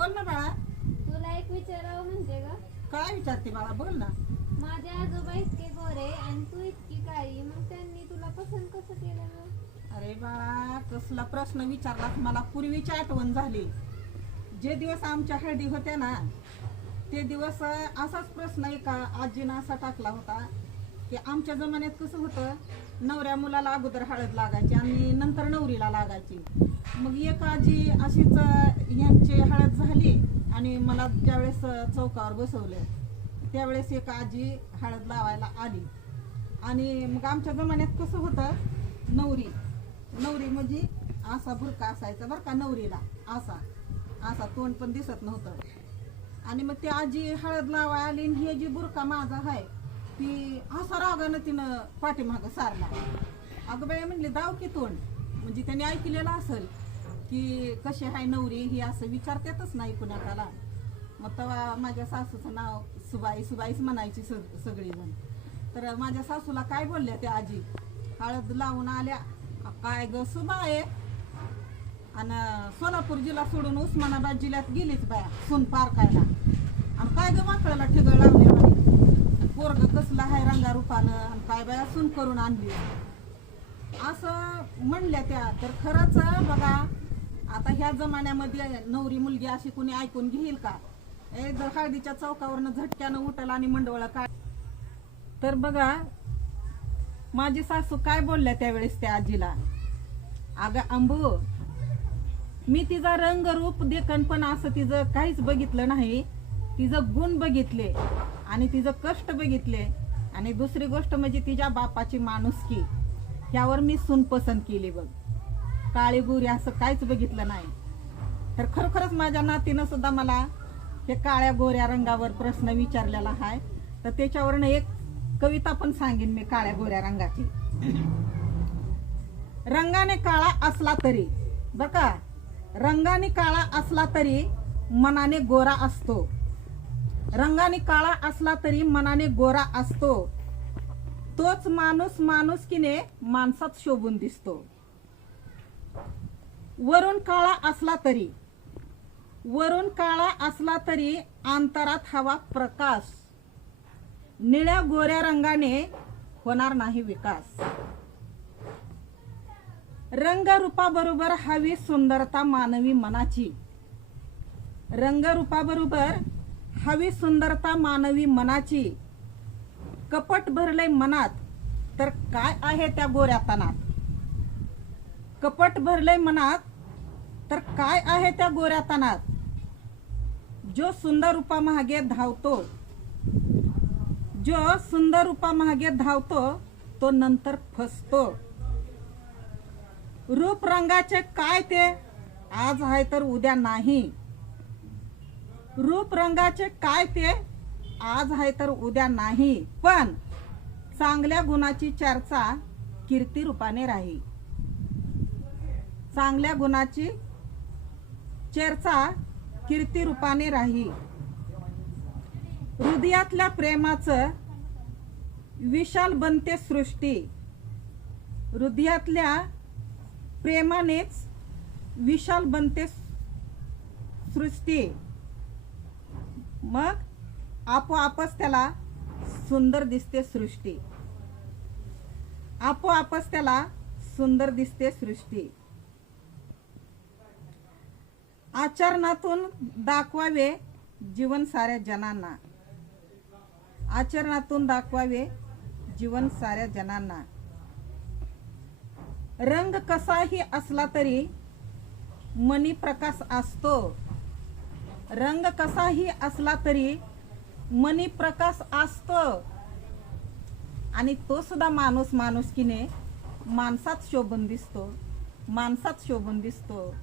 बोल ना बाळा. तुला एक विचारावं म्हणते का काय विचारते बाळा? बोल ना. माझे आजोबा इतके गोरे आणि तू इतकी काळी मग त्यांनी तुला पसंत कसं केलं अरे बाळा कसला प्रश्न विचारलास मला. पूर्वीची आठवण झाली. जे दिवस आमच्या हळदी होत्या ना ते दिवस असाच प्रश्न एका आजीनं असा टाकला होता की आमच्या जमान्यात कसं होतं? नवऱ्या मुलाला अगोदर हळद लागायची आणि नंतर नवरीला लागायची. मग एक आजी अशीच यांची हळद झाली आणि मला ज्यावेळेस चौकावर बसवलं त्यावेळेस एक आजी हळद लावायला आली. आणि मग आमच्या जमान्यात कसं होतं नवरी नवरी म्हणजे असा बुरका असायचा बरं का नवरीला. असा असा तोंड पण दिसत नव्हतं. आणि मग ती आजी हळद लावाय आली आणि हे जी बुरका माझा आहे ती असा रागानं तिनं पाठीमागं सारला. अगं बाई म्हणली दाव की तोंड? म्हणजे त्यांनी ऐकलेलं असेल की कशी आहे नवरी ही असं विचारतातच नाही कुणाकाला. मग तेव्हा माझ्या सासूचं नाव सुबाई सुबाईच म्हणायची सग सगळीजण. तर माझ्या सासूला काय बोलल्या त्या आजी? हळद लावून आल्या. काय ग सुबाय? आणि सोलापूर जिल्हा सोडून उस्मानाबाद जिल्ह्यात गेलीच बाया सून पारकायला. आणि काय ग माकडाला ठिगळ लावले पोरग कसलं आहे रंगारूपानं आणि काय बाया सून करून आणली. असं म्हणल्या त्या. तर खरंच बघा आता ह्या जमान्यामध्ये नवरी मुलगी अशी कुणी ऐकून घेईल का? ए जर हळदीच्या चौकावरनं झटक्यानं उठल आणि मंडवळा काय तर बघा माझी सासू काय बोलल्या त्यावेळेस त्या आजीला? अगं अंबू मी तिचा रंग रूप देखण पण असं तिचं काहीच बघितलं नाही. तिचं गुण बघितले आणि तिचं कष्ट बघितले. आणि दुसरी गोष्ट म्हणजे तिच्या बापाची माणुसकी. यावर मी सून पसंत केली बघ. काळी असं काहीच बघितलं नाही. तर खरोखरच माझ्या नातीनं सुद्धा मला हे काळ्या गोऱ्या रंगावर प्रश्न विचारलेला आहे तर त्याच्यावरनं एक कविता पण सांगेन मी काळ्या गोऱ्या रंगाची. रंगाने काळा असला तरी बर का? रंगाने काळा असला तरी मनाने गोरा असतो. रंगाने काळा असला तरी मनाने गोरा असतो. तोच माणूस माणुसकीने माणसात शोभून दिसतो. वरून काळा असला तरी वरून काळा असला तरी अंतरात हवा प्रकाश. निळ्या गोऱ्या रंगाने होणार नाही विकास. रंगरूपाबरोबर हवी सुंदरता मानवी मनाची. रंगरूपाबरोबर हवी सुंदरता मानवी मनाची. कपट भरले मनात तर काय आहे त्या गोऱ्या तनात? कपट भरले मनात तर काय आहे त्या गोऱ्या तनात? जो सुंदर रूपा महागे धावतो जो सुंदर रूपा महागे धावतो तो नंतर फसतो. रूप रंगाचे काय ते? आज आहे तर उद्या नाही. रूप रंगाचे काय ते? आज आहे तर उद्या नाही. पण चांगल्या गुणाची चर्चा कीर्ती रूपाने राही. चांगल्या गुणाची चर्चा कीर्ती रूपाने राही. हृदयातल्या प्रेमाचं विशाल बनते सृष्टी. हृदयातल्या प्रेमानेच विशाल बनते सृष्टी. मग आपोआपच त्याला सुंदर दिसते सृष्टी. आपोआपच त्याला सुंदर दिसते सृष्टी. आचरणातून दाखवावे जीवन साऱ्या जनांना. आचरणातून दाखवावे जीवन साऱ्या जनांना. रंग कसाही असला तरी मनी प्रकाश असतो. रंग कसाही असला तरी मनी प्रकाश असतो. आणि तो सुद्धा माणूस माणुसकीने माणसात शोभून दिसतो. माणसात शोभून दिसतो.